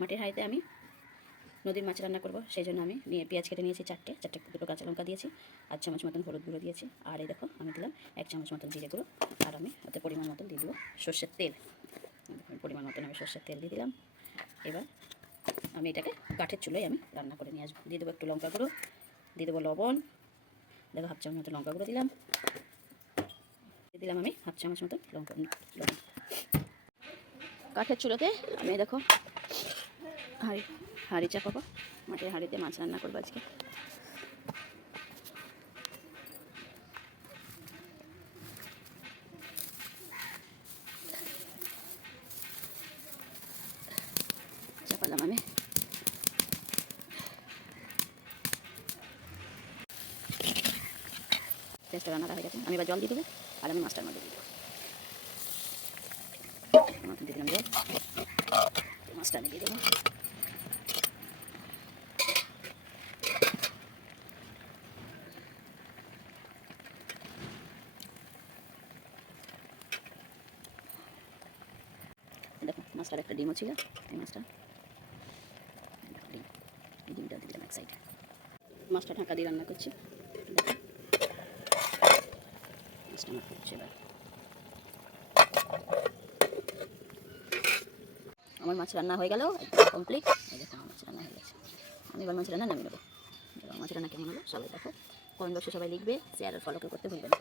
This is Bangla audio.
মাটির হাঁড়িতে আমি নদীর মাছ রান্না করব, সেই জন্য আমি পেঁয়াজ কেটে নিয়েছি চারটে, দুটো কাঁচা লঙ্কা দিয়েছি, 8 চামচ মতন হলুদ গুঁড়ো দিয়েছি, আর এই দেখো আমি দিলাম 1 চামচ মতন জিরে গুঁড়ো, আর আমি ওতে পরিমাণ মতন দিয়ে দেবো সর্ষের তেল। পরিমাণ মতন আমি সর্ষের তেল দিয়ে দিলাম। এবার আমি এটাকে কাঠের চুলোয় আমি রান্না করে নিয়ে আসবো। দিয়ে দেবো একটু লঙ্কা গুঁড়ো, দিয়ে দেবো লবণ, দেখো 1/2 চামচ মতো লঙ্কা গুঁড়ো দিলাম, দিয়ে দিলাম আমি 1/2 চামচ মতো লবণ। কাঠের চুলোতে আমি দেখো হাঁড়ি চাপাবো, মাটির হাঁড়িতে মাছ রান্না করবো আজকে। চাপালাম আমি। পেঁয়াজটা রান্নাটা হয়ে গেছে, আমি এবার জল দিয়ে দেবো, আর আমি মাছটার মধ্যে দিয়ে দেবো। দিয়ে দিলাম জল, মাছটা আমি দিয়ে দেবো। দেখো মাছটার একটা ডিমও ছিল, এই মাছটা ডিমটা দিয়ে দিলাম এক সাইডে। মাছটা ঢাকা দিয়ে রান্না করছি, মাছটা আমার করছে। এবার আমার মাছ রান্না হয়ে গেল, একদম কমপ্লিট। এই দেখো আমার মাছ রান্না হয়ে গেছে, আমি এবার মাছ রান্না নামিয়ে নেবো। মাছ রান্না কেমন হলো সবাই দেখো, কমেন্ট বক্সে সবাই লিখবে, শেয়ার আর ফলো করতে ভুলবেন না।